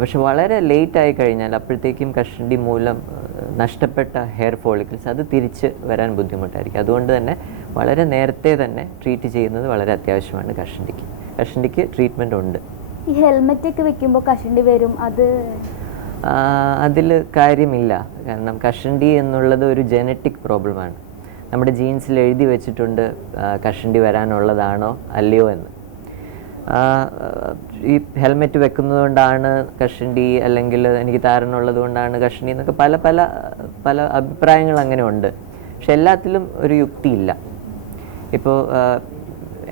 പക്ഷെ വളരെ ലേറ്റ് ആയി കഴിഞ്ഞാൽ അപ്പോഴത്തേക്കും കഷണ്ടി മൂലം നഷ്ടപ്പെട്ട ഹെയർ ഫോളിക്കിൾസ് അത് തിരിച്ച് വരാൻ ബുദ്ധിമുട്ടായിരിക്കും. അതുകൊണ്ട് തന്നെ വളരെ നേരത്തെ തന്നെ ട്രീറ്റ് ചെയ്യുന്നത് വളരെ അത്യാവശ്യമാണ്. കഷണ്ടിക്ക് ട്രീറ്റ്മെൻറ്റ് ഉണ്ട്. ഈ ഹെൽമെറ്റ് ഒക്കെ വെക്കുമ്പോൾ കഷണ്ടി വരും, അതിൽ കാര്യമില്ല. കാരണം കഷണ്ടി എന്നുള്ളത് ഒരു ജനറ്റിക് പ്രോബ്ലമാണ്. നമ്മുടെ ജീൻസിൽ എഴുതി വെച്ചിട്ടുണ്ട് കഷണ്ടി വരാനുള്ളതാണോ അല്ലയോ എന്ന്. ഈ ഹെൽമെറ്റ് വെക്കുന്നത് കൊണ്ടാണ് കഷണ്ടി, അല്ലെങ്കിൽ എനിക്ക് താരനുള്ളത് കൊണ്ടാണ് കഷണ്ടി എന്നൊക്കെ പല പല പല അഭിപ്രായങ്ങൾ അങ്ങനെ ഉണ്ട്. പക്ഷെ എല്ലാത്തിലും ഒരു യുക്തിയില്ല. ഇപ്പോൾ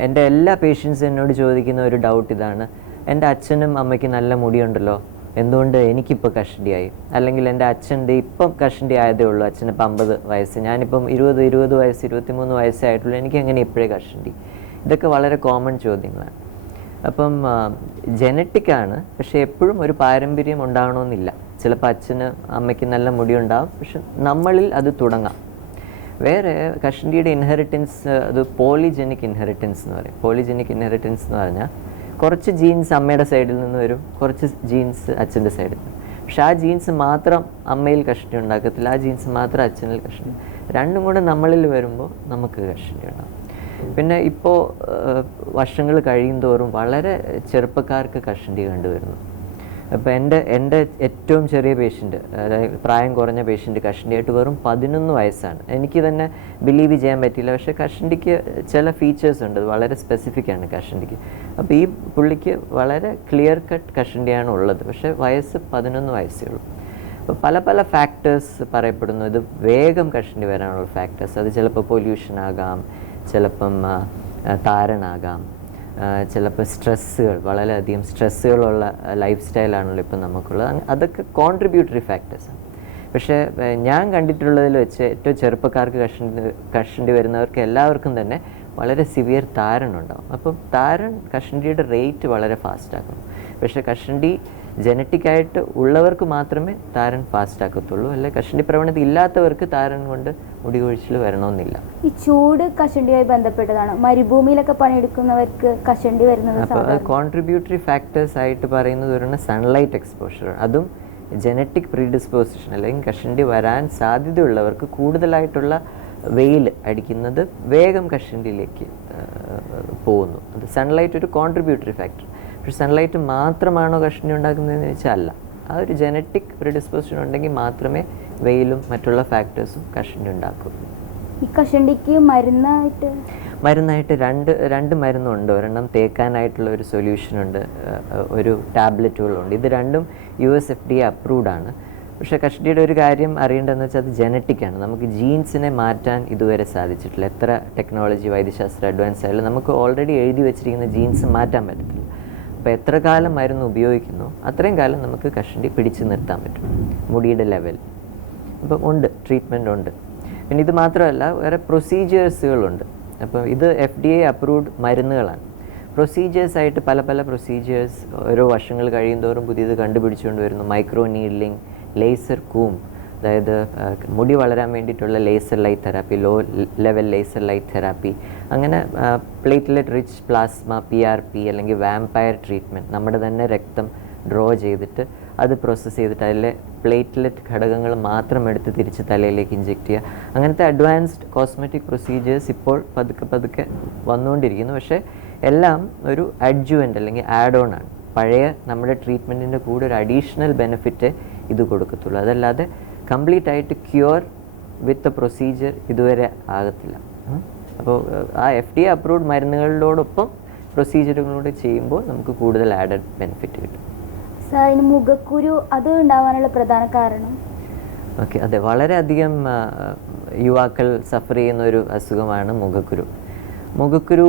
എൻ്റെ എല്ലാ പേഷ്യൻസും എന്നോട് ചോദിക്കുന്ന ഒരു ഡൗട്ട് ഇതാണ്: എൻ്റെ അച്ഛനും അമ്മയ്ക്കും നല്ല മുടിയുണ്ടല്ലോ, എന്തുകൊണ്ട് എനിക്കിപ്പോൾ കഷണ്ടിയായി? അല്ലെങ്കിൽ എൻ്റെ അച്ഛൻ്റെ ഇപ്പം കഷണ്ടി ആയതേ ഉള്ളൂ, അച്ഛനിപ്പോൾ 50 വയസ്സ്, ഞാനിപ്പം 20 വയസ്സ് 23 വയസ്സേ ആയിട്ടുള്ളൂ, എനിക്ക് എങ്ങനെ ഇപ്പോഴേ കഷണ്ടി? ഇതൊക്കെ വളരെ കോമൺ ചോദ്യങ്ങളാണ്. അപ്പം ജനറ്റിക്കാണ്, പക്ഷേ എപ്പോഴും ഒരു പാരമ്പര്യം ഉണ്ടാകണമെന്നില്ല. ചിലപ്പോൾ അച്ഛന് അമ്മയ്ക്ക് നല്ല മുടി ഉണ്ടാകും, പക്ഷെ നമ്മളിൽ അത് തുടങ്ങാം. വേറെ കഷണ്ടിയുടെ ഇൻഹെറിറ്റൻസ് അത് പോളിജെനിക് ഇൻഹെറിറ്റൻസ് എന്ന് പറയും. പോളിജെനിക് ഇൻഹെറിറ്റൻസ് എന്ന് പറഞ്ഞാൽ കുറച്ച് ജീൻസ് അമ്മയുടെ സൈഡിൽ നിന്ന് വരും, കുറച്ച് ജീൻസ് അച്ഛൻ്റെ സൈഡിൽ നിന്ന്. പക്ഷെ ആ ജീൻസ് മാത്രം അമ്മയിൽ കഷണ്ടി ഉണ്ടാക്കത്തില്ല, ആ ജീൻസ് മാത്രം അച്ഛനിൽ കഷണ്ടി. രണ്ടും കൂടെ നമ്മളിൽ വരുമ്പോൾ നമുക്ക് കഷണ്ടി ഉണ്ടാകും. പിന്നെ ഇപ്പോൾ വർഷങ്ങൾ കഴിയുന്തോറും വളരെ ചെറുപ്പക്കാർക്ക് കഷണ്ടി കണ്ടുവരുന്നു. അപ്പോൾ എൻ്റെ ഏറ്റവും ചെറിയ പേഷ്യൻ്റ്, അതായത് പ്രായം കുറഞ്ഞ പേഷ്യൻ്റ് കഷണ്ടിയായിട്ട് വെറും 11 വയസ്സാണ്. എനിക്ക് തന്നെ ബിലീവ് ചെയ്യാൻ പറ്റിയില്ല. പക്ഷേ കഷണ്ടിക്ക് ചില ഫീച്ചേഴ്സ് ഉണ്ട്, വളരെ സ്പെസിഫിക് ആണ് കഷണ്ടിക്ക്. അപ്പോൾ ഈ പുള്ളിക്ക് വളരെ ക്ലിയർ കട്ട് കഷണ്ടിയാണ് ഉള്ളത്, പക്ഷേ വയസ്സ് 11 വയസ്സേ ഉള്ളൂ. അപ്പോൾ പല പല ഫാക്ടേഴ്സ് പറയപ്പെടുന്നു. ഇത് വേഗം കഷണ്ടി വരാനുള്ള ഫാക്ടേഴ്സ് അത് ചിലപ്പോൾ പൊല്യൂഷൻ ആകാം, ചിലപ്പം താരനാകാം, ചിലപ്പോൾ സ്ട്രെസ്സുകൾ, വളരെയധികം സ്ട്രെസ്സുകളുള്ള ലൈഫ് സ്റ്റൈലാണല്ലോ ഇപ്പം നമുക്കുള്ളത്. അതൊക്കെ കോൺട്രിബ്യൂട്ടറി ഫാക്ടേഴ്സാണ്. പക്ഷേ ഞാൻ കണ്ടിട്ടുള്ളതിൽ വെച്ച് ഏറ്റവും ചെറുപ്പക്കാർക്ക് കഷണ്ടി വരുന്നവർക്ക് എല്ലാവർക്കും തന്നെ വളരെ സിവിയർ താരനുണ്ടാവും. അപ്പം കഷണ്ടിയുടെ റേറ്റ് വളരെ ഫാസ്റ്റാക്കും. പക്ഷേ കഷണ്ടി ജനറ്റിക്കായിട്ട് ഉള്ളവർക്ക് മാത്രമേ താരൻ ഫാസ്റ്റ് ആക്കത്തുള്ളൂ. അല്ലെങ്കിൽ കഷണ്ടി പ്രവണത ഇല്ലാത്തവർക്ക് താരൻ കൊണ്ട് മുടി കൊഴിച്ചിൽ വരണമെന്നില്ല. ഈ ചൂട് കഷണ്ടിയായി ബന്ധപ്പെട്ടതാണ്. മരുഭൂമിയിലൊക്കെ പണിയെടുക്കുന്നവർക്ക് കഷണ്ടി വരുന്നത്. അപ്പോൾ കോൺട്രിബ്യൂട്ടറി ഫാക്ടേഴ്സ് ആയിട്ട് പറയുന്നത് ഒരു സൺലൈറ്റ് എക്സ്പോഷർ, അതും ജനറ്റിക് പ്രീഡിസ്പോസിഷൻ, അല്ലെങ്കിൽ കഷണ്ടി വരാൻ സാധ്യതയുള്ളവർക്ക് കൂടുതലായിട്ടുള്ള വെയിൽ അടിക്കുന്നത് വേഗം കഷണ്ടിയിലേക്ക് പോകുന്നു. അത് സൺലൈറ്റ് ഒരു കോൺട്രിബ്യൂട്ടറി ഫാക്ടർ. പക്ഷെ സൺലൈറ്റ് മാത്രമാണോ കഷണ്ടി ഉണ്ടാക്കുന്നതെന്ന് വെച്ചാൽ അല്ല. ആ ഒരു ജനറ്റിക് പ്രിഡിസ്പോസിഷൻ ഉണ്ടെങ്കിൽ മാത്രമേ വെയിലും മറ്റുള്ള ഫാക്ടേഴ്സും കഷണ്ടി ഉണ്ടാക്കൂ. ഈ കഷണ്ടിക്ക് മരുന്നായിട്ട് രണ്ട് മരുന്നുണ്ട്. ഒരെണ്ണം തേക്കാനായിട്ടുള്ള ഒരു സൊല്യൂഷനുണ്ട്, ഒരു ടാബ്ലറ്റുകളുണ്ട്. ഇത് രണ്ടും USFDA അപ്രൂവ്ഡ് ആണ്. പക്ഷേ കഷണ്ടിയുടെ ഒരു കാര്യം അറിയേണ്ടതെന്ന് വെച്ചാൽ അത് ജനറ്റിക്കാണ്. നമുക്ക് ജീൻസിനെ മാറ്റാൻ ഇതുവരെ സാധിച്ചിട്ടില്ല. എത്ര ടെക്നോളജി വൈദ്യശാസ്ത്രം അഡ്വാൻസ് ആയാലും നമുക്ക് ഓൾറെഡി എഴുതി വെച്ചിരിക്കുന്ന ജീൻസ് മാറ്റാൻ പറ്റത്തില്ല. അപ്പോൾ എത്ര കാലം മരുന്ന് ഉപയോഗിക്കുന്നു അത്രയും കാലം നമുക്ക് കഷണ്ടി പിടിച്ചു നിർത്താൻ പറ്റും മുടിയുടെ ലെവൽ. അപ്പം ഉണ്ട്, ട്രീറ്റ്മെൻ്റ് ഉണ്ട്. പിന്നെ ഇത് മാത്രമല്ല, വേറെ പ്രൊസീജിയേഴ്സുകളുണ്ട്. അപ്പം ഇത് FDA അപ്രൂവ്ഡ് മരുന്നുകളാണ്. പ്രൊസീജിയേഴ്സായിട്ട് പല പല പ്രൊസീജിയേഴ്സ് ഓരോ വർഷങ്ങൾ കഴിയുന്തോറും പുതിയത് കണ്ടുപിടിച്ചുകൊണ്ട് വരുന്നു. മൈക്രോ നീഡ്ലിംഗ്, ലേസർ കൂം, അതായത് മുടി വളരാൻ വേണ്ടിയിട്ടുള്ള laser light therapy, low level laser light therapy, അങ്ങനെ പ്ലേറ്റ്ലെറ്റ് റിച്ച് പ്ലാസ്മ PRP അല്ലെങ്കിൽ വാമ്പയർ ട്രീറ്റ്മെൻറ്റ്, നമ്മുടെ തന്നെ രക്തം ഡ്രോ ചെയ്തിട്ട് അത് പ്രോസസ്സ് ചെയ്തിട്ട് അതിലെ പ്ലേറ്റ്ലെറ്റ് ഘടകങ്ങൾ മാത്രം എടുത്ത് തിരിച്ച് തലയിലേക്ക് ഇഞ്ചെക്ട് ചെയ്യുക. അങ്ങനത്തെ അഡ്വാൻസ്ഡ് കോസ്മെറ്റിക് പ്രൊസീജിയേഴ്സ് ഇപ്പോൾ പതുക്കെ വന്നുകൊണ്ടിരിക്കുന്നു. പക്ഷേ എല്ലാം ഒരു അഡ്ജുവൻ്റ് അല്ലെങ്കിൽ ആഡ് ഓൺ ആണ്. പഴയ നമ്മുടെ ട്രീറ്റ്മെൻറ്റിൻ്റെ കൂടെ ഒരു അഡീഷണൽ ബെനിഫിറ്റ് ഇത് കൊടുക്കത്തുള്ളൂ. അതല്ലാതെ കംപ്ലീറ്റ് ആയിട്ട് ക്യൂർ വിത്ത് പ്രൊസീജിയർ ഇതുവരെ ആകത്തില്ല. അപ്പോൾ ആ FDA അപ്രൂവ്ഡ് മരുന്നുകളോടൊപ്പം പ്രൊസീജിയറുകളൂടെ ചെയ്യുമ്പോൾ നമുക്ക് കൂടുതൽ ആഡഡ് ബെനിഫിറ്റ് കിട്ടും. സാറിന് മുഖക്കുരു അത് ഉണ്ടാവാനുള്ള പ്രധാന കാരണം? ഓക്കെ, അതെ, വളരെയധികം യുവാക്കൾ സഫർ ചെയ്യുന്ന ഒരു അസുഖമാണ് മുഖക്കുരു. മുഖക്കുരു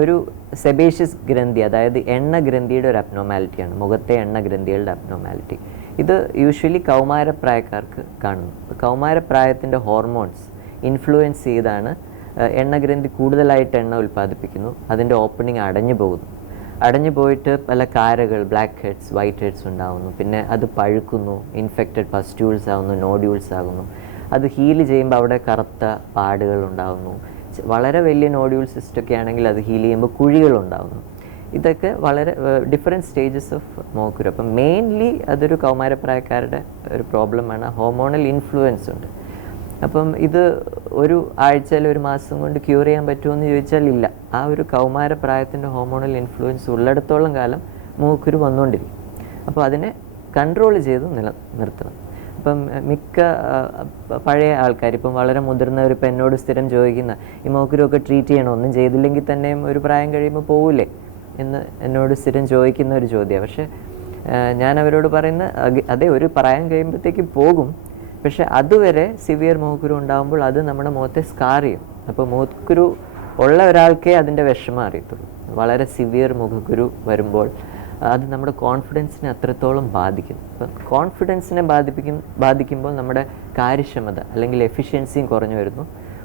ഒരു സെബേഷ്യസ് ഗ്രന്ഥി, അതായത് എണ്ണ ഗ്രന്ഥിയുടെ ഒരു അബ്നോമാലിറ്റിയാണ്, മുഖത്തെ എണ്ണ ഗ്രന്ഥികളുടെ അബ്നോമാലിറ്റി. ഇത് യൂഷ്വലി കൗമാരപ്രായക്കാർക്ക് കാണുന്നു. കൗമാരപ്രായത്തിൻ്റെ ഹോർമോൺസ് ഇൻഫ്ലുവൻസ് ചെയ്താണ് എണ്ണഗ്രന്ഥി കൂടുതലായിട്ട് എണ്ണ ഉൽപ്പാദിപ്പിക്കുന്നു. അതിൻ്റെ ഓപ്പണിംഗ് അടഞ്ഞു പോയിട്ട് പല കാരകൾ, ബ്ലാക്ക് ഹെഡ്സ്, വൈറ്റ് ഹെഡ്സ് ഉണ്ടാകുന്നു. പിന്നെ അത് പഴുക്കുന്നു, ഇൻഫെക്റ്റഡ് പസ്റ്റ്യൂൾസ് ആകുന്നു, നോഡ്യൂൾസ് ആകുന്നു. അത് ഹീൽ ചെയ്യുമ്പോൾ അവിടെ കറുത്ത പാടുകൾ ഉണ്ടാകുന്നു. വളരെ വലിയ നോഡ്യൂൾ സിസ്റ്റൊക്കെ ആണെങ്കിൽ അത് ഹീൽ ചെയ്യുമ്പോൾ കുഴികളുണ്ടാകുന്നു. ഇതൊക്കെ വളരെ ഡിഫറെൻറ്റ് സ്റ്റേജസ് ഓഫ് മോക്കുരു. അപ്പം മെയിൻലി അതൊരു കൗമാരപ്രായക്കാരുടെ ഒരു പ്രോബ്ലമാണ്, ഹോർമോണൽ ഇൻഫ്ലുവൻസ് ഉണ്ട്. അപ്പം ഇത് ഒരു ആഴ്ചയിൽ ഒരു മാസം കൊണ്ട് ക്യൂർ ചെയ്യാൻ പറ്റുമെന്ന് ചോദിച്ചാൽ ഇല്ല. ആ ഒരു കൗമാരപ്രായത്തിൻ്റെ ഹോർമോണൽ ഇൻഫ്ലുവൻസ് ഉള്ളിടത്തോളം കാലം മൂക്കുരു വന്നുകൊണ്ടിരിക്കും. അപ്പോൾ അതിനെ കൺട്രോൾ ചെയ്ത് നിർത്തണം. ഇപ്പം മിക്ക പഴയ ആൾക്കാർ, ഇപ്പം വളരെ മുതിർന്നവർ ഇപ്പം എന്നോട് സ്ഥിരം ചോദിക്കുന്ന ഈ മൂക്കുരുവൊക്കെ ട്രീറ്റ് ചെയ്യണം, ഒന്നും ചെയ്തില്ലെങ്കിൽ തന്നെയും ഒരു പ്രായം കഴിയുമ്പോൾ പോവില്ലേ എന്ന് എന്നോട് സ്ഥിരം ചോദിക്കുന്ന ഒരു ചോദ്യമാണ്. പക്ഷേ ഞാൻ അവരോട് പറയുന്ന അതെ, ഒരു പ്രായം കഴിയുമ്പോഴത്തേക്ക് പോകും, പക്ഷെ അതുവരെ സിവിയർ മൂക്കുരു ഉണ്ടാകുമ്പോൾ അത് നമ്മുടെ മുഖത്തെ സ്കാർ ചെയ്യും. അപ്പോൾ മൂക്കുരു ഉള്ള ഒരാൾക്കേ അതിൻ്റെ വിഷമം അറിയത്തുള്ളൂ. വളരെ സിവിയർ മുഖക്കുരു വരുമ്പോൾ അത് നമ്മുടെ കോൺഫിഡൻസിനെ അത്രത്തോളം ബാധിക്കും. അപ്പം കോൺഫിഡൻസിനെ ബാധിക്കുമ്പോൾ നമ്മുടെ കാര്യക്ഷമത അല്ലെങ്കിൽ എഫിഷ്യൻസിയും കുറഞ്ഞു വരുന്നു.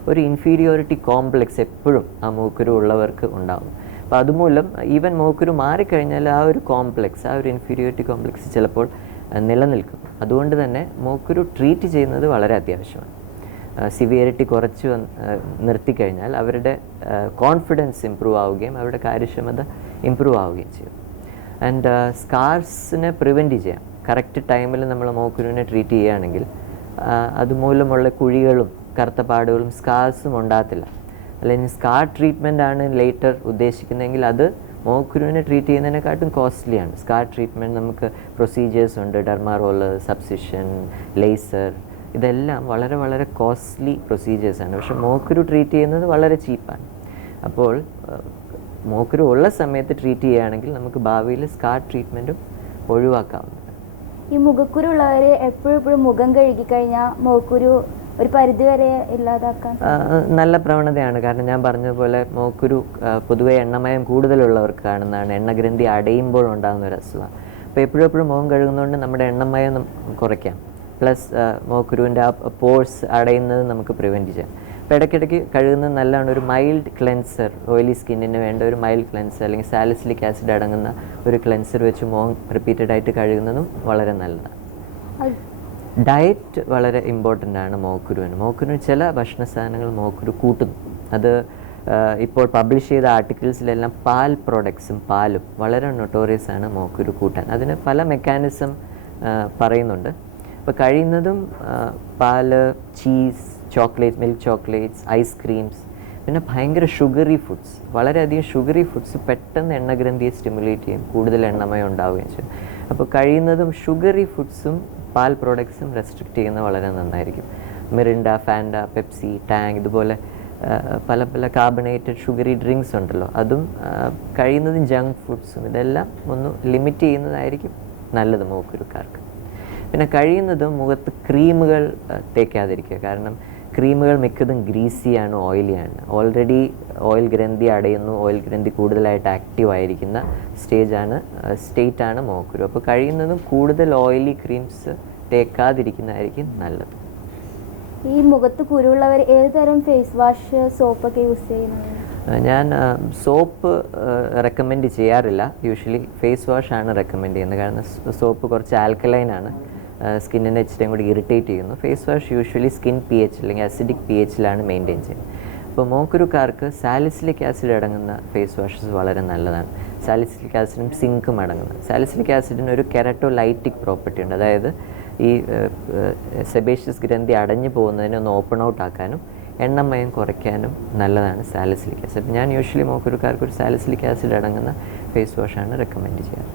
ഒരു ഇൻഫീരിയോറിറ്റി കോംപ്ലക്സ് എപ്പോഴും ആ മൂക്കുരു ഉള്ളവർക്ക് ഉണ്ടാകും. അപ്പോൾ അതുമൂലം ഈവൻ മൂക്കുരു മാറിക്കഴിഞ്ഞാൽ ആ ഒരു കോംപ്ലക്സ്, ആ ഒരു ഇൻഫീരിയോറിറ്റി കോംപ്ലക്സ് ചിലപ്പോൾ നിലനിൽക്കും. അതുകൊണ്ട് തന്നെ മൂക്കുരു ട്രീറ്റ് ചെയ്യുന്നത് വളരെ അത്യാവശ്യമാണ്. സിവിയറിറ്റി കുറച്ച് നിർത്തിക്കഴിഞ്ഞാൽ അവരുടെ കോൺഫിഡൻസ് ഇമ്പ്രൂവ് ആവുകയും അവരുടെ കാര്യക്ഷമത ഇമ്പ്രൂവ് ആവുകയും ചെയ്യും. ആൻഡ് സ്കാർസിനെ പ്രിവെൻറ്റ് ചെയ്യാം. കറക്റ്റ് ടൈമിൽ നമ്മൾ മൂക്കുരുവിനെ ട്രീറ്റ് ചെയ്യുകയാണെങ്കിൽ അതുമൂലമുള്ള കുഴികളും കറുത്ത പാടുകളും സ്കാർസും ഉണ്ടാകത്തില്ല. അല്ലെങ്കിൽ സ്കാർ ട്രീറ്റ്മെൻ്റ് ആണ് ലേറ്റർ ഉദ്ദേശിക്കുന്നതെങ്കിൽ അത് മൂക്കുരുവിനെ ട്രീറ്റ് ചെയ്യുന്നതിനെക്കാട്ടും കോസ്റ്റ്ലിയാണ്. സ്കാർ ട്രീറ്റ്മെൻറ്റ് നമുക്ക് പ്രൊസീജിയേഴ്സ് ഉണ്ട്, ഡെർമാ റോളർ, സബ്സിഷൻ, ലേസർ, ഇതെല്ലാം വളരെ വളരെ കോസ്റ്റ്ലി പ്രൊസീജിയേഴ്സാണ്. പക്ഷേ മൂക്കുരു ട്രീറ്റ് ചെയ്യുന്നത് വളരെ ചീപ്പാണ്. അപ്പോൾ മൂക്കുരു ഉള്ള സമയത്ത് ട്രീറ്റ് ചെയ്യുകയാണെങ്കിൽ നമുക്ക് ഭാവിയിൽ സ്കാർ ട്രീറ്റ്മെൻറ്റും ഒഴിവാക്കാവുന്നതാണ്. ഈ മുഖക്കുരു ഉള്ളവർ എപ്പോഴും മുഖം കഴുകി കഴിഞ്ഞാൽ മൂക്കുരു ഒരു പരിധിവരെ ഇല്ലാതാക്കാൻ നല്ല പ്രവണതയാണ്. കാരണം ഞാൻ പറഞ്ഞതുപോലെ മൂക്കുരു പൊതുവെ എണ്ണമയം കൂടുതലുള്ളവർക്ക് കാണുന്നതാണ്. എണ്ണഗ്രന്ഥി അടയുമ്പോൾ ഉണ്ടാകുന്ന ഒരു അസുഖമാണ്. അപ്പോൾ എപ്പോഴും മുഖം കഴുകുന്നതുകൊണ്ട് നമ്മുടെ എണ്ണമയം കുറയ്ക്കാം. പ്ലസ് മൂക്കുരുവിൻ്റെ ആ പോഴ്സ് അടയുന്നത് നമുക്ക് പ്രിവെൻറ്റ് ചെയ്യാം. അപ്പോൾ ഇടയ്ക്കിടയ്ക്ക് കഴുകുന്നത് നല്ലതാണ്. ഒരു മൈൽഡ് ക്ലെൻസർ, ഓയിലി സ്കിന്നിന് വേണ്ട ഒരു മൈൽഡ് ക്ലെൻസർ അല്ലെങ്കിൽ സാലിസിലിക് ആസിഡ് അടങ്ങുന്ന ഒരു ക്ലെൻസർ വെച്ച് മുഖം റിപ്പീറ്റഡായിട്ട് കഴുകുന്നതും വളരെ നല്ലതാണ്. ഡയറ്റ് വളരെ ഇമ്പോർട്ടൻ്റ് ആണ് മൂക്കുരുവിന്. മൂക്കുരുവിന് ചില ഭക്ഷണ സാധനങ്ങൾ മൂക്കുരു കൂട്ടുന്നു. അത് ഇപ്പോൾ പബ്ലിഷ് ചെയ്ത ആർട്ടിക്കിൾസിലെല്ലാം പാൽ പ്രോഡക്ട്സും പാലും വളരെ നൊട്ടോറിയസ് ആണ് മൂക്കുരു കൂട്ടാൻ. അതിന് പല മെക്കാനിസം പറയുന്നുണ്ട്. അപ്പോൾ കഴിയുന്നതും പാല്, cheese, chocolate, milk chocolates, ice creams, പിന്നെ ഭയങ്കര ഷുഗറി ഫുഡ്സ്, വളരെയധികം ഷുഗറി ഫുഡ്സ് പെട്ടെന്ന് എണ്ണഗ്രന്ഥിയെ സ്റ്റിമുലേറ്റ് ചെയ്യും, കൂടുതൽ എണ്ണമയം ഉണ്ടാവുകയും ചെയ്യും. അപ്പോൾ കഴിയുന്നതും ഷുഗറി ഫുഡ്സും പാൽ പ്രോഡക്ട്സും റെസ്ട്രിക്റ്റ് ചെയ്യുന്നത് വളരെ നന്നായിരിക്കും. മിറിൻഡ, ഫാൻഡ, പെപ്സി, ടാങ്, ഇതുപോലെ പല പല കാർബണേറ്റഡ് ഷുഗറി ഡ്രിങ്ക്സ് ഉണ്ടല്ലോ, അതും കഴിയുന്നതും ജങ്ക് ഫുഡ്സും ഇതെല്ലാം ഒന്ന് ലിമിറ്റ് ചെയ്യുന്നതായിരിക്കും നല്ലത് മൂക്കുരുക്കാർക്ക്. പിന്നെ കഴിയുന്നതും മുഖത്ത് ക്രീമുകൾ തേക്കാതിരിക്കുക. കാരണം ക്രീമുകൾ മിക്കതും ഗ്രീസിയാണ്, ഓയിലിയാണ്. ഓൾറെഡി ഓയിൽ ഗ്രന്ഥി അടയുന്നു, ഓയിൽ ഗ്രന്ഥി കൂടുതലായിട്ട് ആക്റ്റീവ് ആയിരിക്കുന്ന സ്റ്റേറ്റാണ് മൂക്കുരു. അപ്പോൾ കഴിയുന്നതും കൂടുതൽ ഓയിലി ക്രീംസ് തേക്കാതിരിക്കുന്നതായിരിക്കും നല്ലത്. ഈ മുഖത്ത് കുരുള്ളവർ ഏത് തരം ഫേസ് വാഷ്, സോപ്പൊക്കെ യൂസ് ചെയ്യുന്നത്? ഞാൻ സോപ്പ് റെക്കമെൻഡ് ചെയ്യാറില്ല. യൂഷ്വലി ഫേസ് വാഷാണ് റെക്കമെൻഡ് ചെയ്യുന്നത്. കാരണം സോപ്പ് കുറച്ച് ആൽക്കലൈനാണ്, സ്കിന്നിനെ ഇച്ചിരി കൂടി ഇറിറ്റേറ്റ് ചെയ്യുന്നു. Face wash usually skin P H അല്ലെങ്കിൽ അസിഡിക് പി എച്ചിലാണ് മെയിൻറ്റെയിൻ ചെയ്യുന്നത്. അപ്പോൾ മൂക്കുരുക്കാർക്ക് സാലിസിലിക് ആസിഡ് അടങ്ങുന്ന ഫേസ് വാഷസ് വളരെ നല്ലതാണ്. സാലിസിലിക് ആസിഡും സിങ്കും അടങ്ങുന്നത്. സാലിസിലിക് ആസിഡിന് ഒരു കെരറ്റോലൈറ്റിക് പ്രോപ്പർട്ടി ഉണ്ട്. അതായത് ഈ സെബേഷ്യസ് ഗ്രന്ഥി അടഞ്ഞു പോകുന്നതിനെ ഒന്ന് ഓപ്പൺ ഔട്ട് ആക്കാനും എണ്ണമയം കുറയ്ക്കാനും നല്ലതാണ് സാലിസിലിക് ആസിഡ്. ഞാൻ യൂഷ്വലി മൂക്കുരുക്കാർക്ക് ഒരു സാലിസിലിക് ആസിഡ് അടങ്ങുന്ന ഫേസ് വാഷാണ് റെക്കമെൻഡ് ചെയ്യാറ്.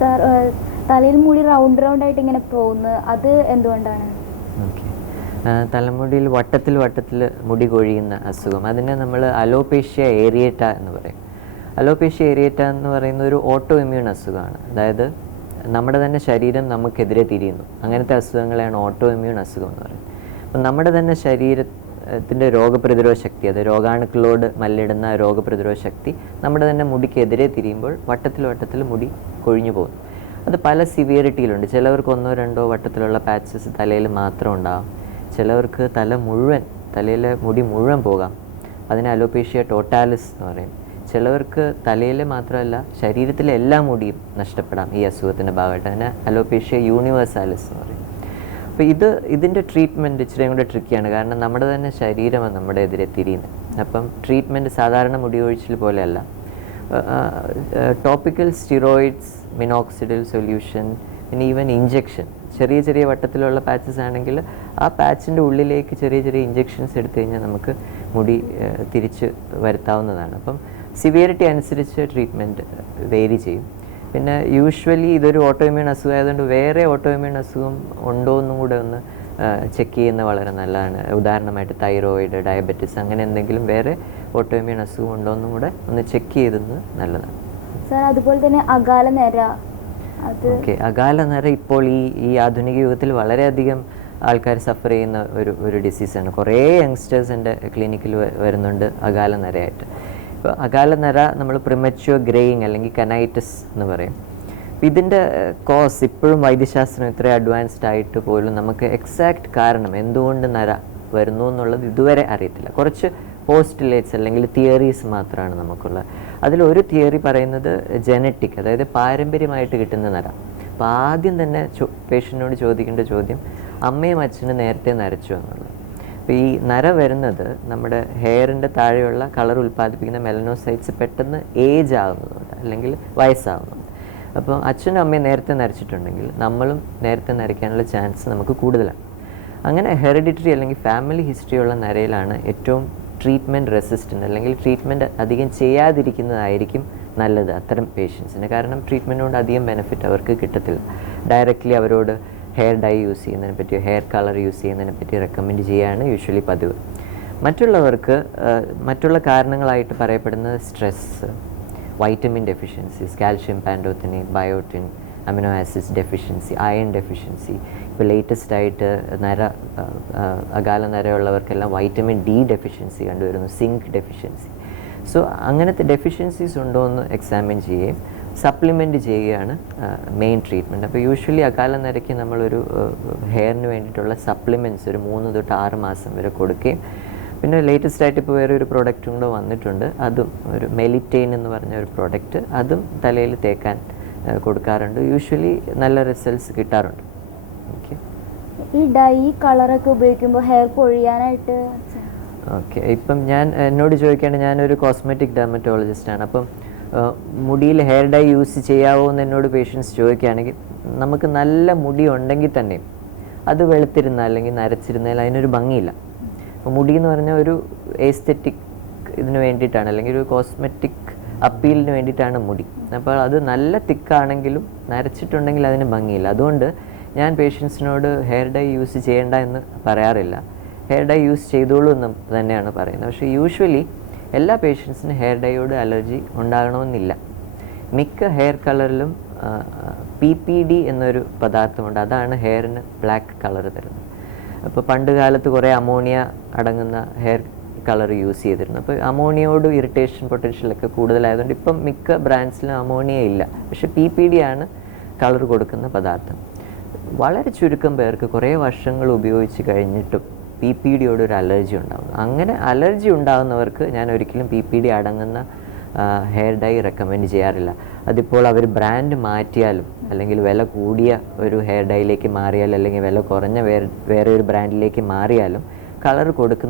സാർ, തലയിൽ മുടി റൗണ്ട് ആയിട്ട് ഇങ്ങനെ പോകുന്നത് അത് എന്തുകൊണ്ടാണ്? ഓക്കെ, തലമുടിയിൽ വട്ടത്തിൽ മുടി കൊഴിയുന്ന അസുഖം, അതിനെ നമ്മൾ അലോപേഷ്യ ഏരിയേറ്റ എന്ന് പറയും. അലോപേഷ്യ ഏരിയേറ്റ എന്ന് പറയുന്ന ഒരു ഓട്ടോ ഇമ്മ്യൂൺ അസുഖമാണ്. അതായത് നമ്മുടെ തന്നെ ശരീരം നമുക്കെതിരെ തിരിയുന്നു. അങ്ങനത്തെ അസുഖങ്ങളെയാണ് ഓട്ടോ ഇമ്മ്യൂൺ അസുഖം എന്ന് പറയുന്നത്. അപ്പം നമ്മുടെ തന്നെ ശരീരത്തിൻ്റെ രോഗപ്രതിരോധ ശക്തി, അത് രോഗാണുക്കളോട് മല്ലിടുന്ന രോഗപ്രതിരോധ ശക്തി നമ്മുടെ തന്നെ മുടിക്കെതിരെ തിരിയുമ്പോൾ വട്ടത്തിൽ മുടി കൊഴിഞ്ഞു പോകുന്നു. അത് പല സിവിയറിറ്റിയിലുണ്ട്. ചിലവർക്ക് 1-2 വട്ടത്തിലുള്ള പാച്ചസ് തലയിൽ മാത്രം ഉണ്ടാകും. ചിലവർക്ക് തലയിലെ മുടി മുഴുവൻ പോകാം. അതിനെ അലോപേഷ്യ ടോട്ടാലിസ് എന്ന് പറയും. ചിലവർക്ക് തലയിലെ മാത്രമല്ല ശരീരത്തിലെ എല്ലാ മുടിയും നഷ്ടപ്പെടാം ഈ അസുഖത്തിൻ്റെ ഭാഗമായിട്ട്. അതിനെ അലോപേഷ്യ യൂണിവേഴ്സാലിസ് എന്ന് പറയും. അപ്പോൾ ഇതിൻ്റെ ട്രീറ്റ്മെൻറ്റ് ഇച്ചിരി കൂടെ ട്രിക്കിയാണ്. കാരണം നമ്മുടെ തന്നെ ശരീരമാണ് നമ്മുടെ എതിരെ തിരിയുന്നത്. അപ്പം ട്രീറ്റ്മെൻറ്റ് സാധാരണ മുടി കൊഴിച്ചിൽ പോലെയല്ല. ടോപ്പിക്കൽ സ്റ്റിറോയിഡ്സ്, മിനോക്സിഡിൽ സൊല്യൂഷൻ, പിന്നെ ഈവൻ ഇഞ്ചെക്ഷൻ, ചെറിയ ചെറിയ വട്ടത്തിലുള്ള പാച്ചസ് ആണെങ്കിൽ ആ പാച്ചിൻ്റെ ഉള്ളിലേക്ക് ചെറിയ ചെറിയ ഇഞ്ചെക്ഷൻസ് എടുത്തു കഴിഞ്ഞാൽ നമുക്ക് മുടി തിരിച്ച് വരുത്താവുന്നതാണ്. അപ്പം സിവിയറിറ്റി അനുസരിച്ച് ട്രീറ്റ്മെൻറ്റ് വേരി ചെയ്യും. പിന്നെ യൂഷ്വലി ഇതൊരു ഓട്ടോഇമ്യൂൺ അസുഖമായതുകൊണ്ട് വേറെ ഓട്ടോഇമ്യൂൺ അസുഖം ഉണ്ടോ എന്നും കൂടെ ഒന്ന് ചെക്ക് ചെയ്യുന്നത് വളരെ നല്ലതാണ്. ഉദാഹരണമായിട്ട് തൈറോയിഡ്, ഡയബറ്റിസ്, അങ്ങനെ എന്തെങ്കിലും വേറെ ഓട്ടോഇമ്യൂൺ അസുഖം ഉണ്ടോ എന്നും കൂടെ ഒന്ന് ചെക്ക് ചെയ്തത് നല്ലതാണ്. സാർ അതുപോലെ തന്നെ അകാല നര, ഓക്കെ, അകാല നര ഇപ്പോൾ ഈ ആധുനിക യുഗത്തിൽ വളരെയധികം ആൾക്കാർ സഫർ ചെയ്യുന്ന ഒരു ഡിസീസാണ്. കുറേ യങ്സ്റ്റേഴ്സ് എൻ്റെ ക്ലിനിക്കിൽ വരുന്നുണ്ട് അകാല നരയായിട്ട്. ഇപ്പോൾ അകാല നര നമ്മൾ പ്രിമച്യൂർ ഗ്രേയിങ് അല്ലെങ്കിൽ കനൈറ്റിസ് എന്ന് പറയും. ഇതിൻ്റെ കോസ് ഇപ്പോഴും വൈദ്യശാസ്ത്രം ഇത്ര അഡ്വാൻസ്ഡ് ആയിട്ട് പോലും നമുക്ക് എക്സാക്റ്റ് കാരണം എന്തുകൊണ്ട് നര വരുന്നു എന്നുള്ളത് ഇതുവരെ അറിയത്തില്ല. കുറച്ച് പോസ്റ്റുലേറ്റ്സ് അല്ലെങ്കിൽ തിയറീസ് മാത്രമാണ് നമുക്കുള്ളത്. അതിലൊരു തിയറി പറയുന്നത് ജനറ്റിക്, അതായത് പാരമ്പര്യമായിട്ട് കിട്ടുന്ന നര. അപ്പോൾ ആദ്യം തന്നെ പേഷ്യൻറ്റിനോട് ചോദിക്കേണ്ട ചോദ്യം അമ്മയും അച്ഛനും നേരത്തെ നരച്ചു എന്നുള്ളത്. അപ്പോൾ ഈ നര വരുന്നത് നമ്മുടെ ഹെയറിൻ്റെ താഴെയുള്ള കളർ ഉൽപ്പാദിപ്പിക്കുന്ന മെലനോസൈറ്റ്സ് പെട്ടെന്ന് ഏജ് ആകുന്നതുകൊണ്ട് അല്ലെങ്കിൽ വയസ്സാകുന്നുണ്ട്. അപ്പോൾ അച്ഛനും അമ്മയും നേരത്തെ നരച്ചിട്ടുണ്ടെങ്കിൽ നമ്മളും നേരത്തെ നരയ്ക്കാനുള്ള ചാൻസ് നമുക്ക് കൂടുതലാണ്. അങ്ങനെ ഹെറിഡിറ്ററി അല്ലെങ്കിൽ ഫാമിലി ഹിസ്റ്ററി ഉള്ള നരയിലാണ് ഏറ്റവും ട്രീറ്റ്മെൻറ്റ് റെസിസ്റ്റൻ്റ് അല്ലെങ്കിൽ ട്രീറ്റ്മെൻറ്റ് അധികം ചെയ്യാതിരിക്കുന്നതായിരിക്കും നല്ലത് അത്തരം പേഷ്യൻസിന്. കാരണം ട്രീറ്റ്മെൻറ്റ് കൊണ്ട് അധികം ബെനിഫിറ്റ് അവർക്ക് കിട്ടത്തില്ല. ഡയറക്റ്റ്ലി അവരോട് ഹെയർ ഡൈ യൂസ് ചെയ്യുന്നതിനെ പറ്റി, ഹെയർ കളർ യൂസ് ചെയ്യുന്നതിനെ പറ്റി റെക്കമെൻഡ് ചെയ്യുകയാണ് യൂഷ്വലി പതിവ്. മറ്റുള്ളവർക്ക് മറ്റുള്ള കാരണങ്ങളായിട്ട് പറയപ്പെടുന്നത് സ്ട്രെസ്സ്, വൈറ്റമിൻ ഡെഫിഷ്യൻസീസ്, കാൽഷ്യം, പാൻറ്റോത്തനൈൻ, biotin, amino acids deficiency, iron deficiency. ഇപ്പോൾ ലേറ്റസ്റ്റ് ആയിട്ട് അകാല നരയുള്ളവർക്കെല്ലാം വൈറ്റമിൻ ഡി ഡെഫിഷ്യൻസി കണ്ടുവരുന്നു, സിങ്ക് ഡെഫിഷ്യൻസി. സോ അങ്ങനത്തെ ഡെഫിഷ്യൻസീസ് ഉണ്ടോ എന്ന് എക്സാമിൻ ചെയ്യുകയും സപ്ലിമെൻറ്റ് ചെയ്യുകയാണ് മെയിൻ ട്രീറ്റ്മെൻറ്റ്. അപ്പോൾ യൂഷ്വലി അകാല നരയ്ക്ക് നമ്മളൊരു ഹെയറിന് വേണ്ടിയിട്ടുള്ള സപ്ലിമെൻറ്റ്സ് ഒരു 3 തൊട്ട് 6 മാസം വരെ കൊടുക്കുകയും പിന്നെ ലേറ്റസ്റ്റ് ആയിട്ട് ഇപ്പോൾ വേറെ ഒരു പ്രോഡക്റ്റും കൂടെ വന്നിട്ടുണ്ട്, അതും ഒരു മെലിറ്റെയിൻ എന്ന് പറഞ്ഞ ഒരു പ്രോഡക്റ്റ്, അതും തലയിൽ തേക്കാൻ കൊടുക്കാറുണ്ട്. യൂഷ്വലി നല്ല റിസൾട്ട്സ് കിട്ടാറുണ്ട്. ഓക്കെ, ഈ ഡൈ കളറൊക്കെ ഉപയോഗിക്കുമ്പോൾ ഹെയർ പൊഴിയാനായിട്ട് ഓക്കെ, ഇപ്പം എന്നോട് ചോദിക്കുകയാണെങ്കിൽ ഞാനൊരു കോസ്മെറ്റിക് ഡെർമറ്റോളജിസ്റ്റാണ്. അപ്പം മുടിയിൽ ഹെയർ ഡൈ യൂസ് ചെയ്യാവോ എന്ന് എന്നോട് പേഷ്യൻസ് ചോദിക്കുകയാണെങ്കിൽ നമുക്ക് നല്ല മുടി ഉണ്ടെങ്കിൽ തന്നെയും അത് വെളുത്തിരുന്നാൽ അല്ലെങ്കിൽ നരച്ചിരുന്നാൽ അതിനൊരു ഭംഗിയില്ല. അപ്പോൾ മുടി എന്ന് പറഞ്ഞാൽ ഒരു എസ്തെറ്റിക് ഇതിന് വേണ്ടിയിട്ടാണ് അല്ലെങ്കിൽ ഒരു കോസ്മെറ്റിക് അപ്പീലിന് വേണ്ടിയിട്ടാണ് മുടി. അപ്പോൾ അത് നല്ല തിക്കാണെങ്കിലും നരച്ചിട്ടുണ്ടെങ്കിൽ അതിന് ഭംഗിയില്ല. അതുകൊണ്ട് ഞാൻ പേഷ്യൻസിനോട് ഹെയർ ഡൈ യൂസ് ചെയ്യേണ്ട എന്ന് പറയാറില്ല. ഹെയർ ഡൈ യൂസ് ചെയ്തോളൂ എന്ന് തന്നെയാണ് പറയുന്നത്. പക്ഷേ യൂഷ്വലി എല്ലാ പേഷ്യൻസിനും ഹെയർ ഡൈയോട് അലർജി ഉണ്ടാകണമെന്നില്ല. മിക്ക ഹെയർ കളറിലും PPD എന്നൊരു പദാർത്ഥമുണ്ട്, അതാണ് ഹെയറിന് ബ്ലാക്ക് കളർ തരുന്നത്. അപ്പോൾ പണ്ട് കാലത്ത് കുറേ അമോണിയ അടങ്ങുന്ന ഹെയർ കളർ യൂസ് ചെയ്തിരുന്നു. അപ്പോൾ അമോണിയയോട് ഇറിറ്റേഷൻ പൊട്ടൻഷ്യലൊക്കെ കൂടുതലായതുകൊണ്ട് ഇപ്പം മിക്ക ബ്രാൻഡ്സിലും അമോണിയ ഇല്ല. പക്ഷേ PPD ആണ് കളർ കൊടുക്കുന്ന പദാർത്ഥം. വളരെ ചുരുക്കം പേർക്ക് കുറേ വർഷങ്ങൾ ഉപയോഗിച്ച് കഴിഞ്ഞിട്ടും PPDയോട് ഒരു അലർജി ഉണ്ടാകുന്നു. അങ്ങനെ അലർജി ഉണ്ടാകുന്നവർക്ക് ഞാൻ ഒരിക്കലും PPD അടങ്ങുന്ന ഹെയർ ഡൈ റെക്കമെൻഡ് ചെയ്യാറില്ല. അതിപ്പോൾ അവർ ബ്രാൻഡ് മാറ്റിയാലും അല്ലെങ്കിൽ വില കൂടിയ ഒരു ഹെയർ ഡൈയിലേക്ക് മാറിയാലും അല്ലെങ്കിൽ വില കുറഞ്ഞ വേറെ ഒരു ബ്രാൻഡിലേക്ക് മാറിയാലും കളർ കൊടുക്കുന്നത്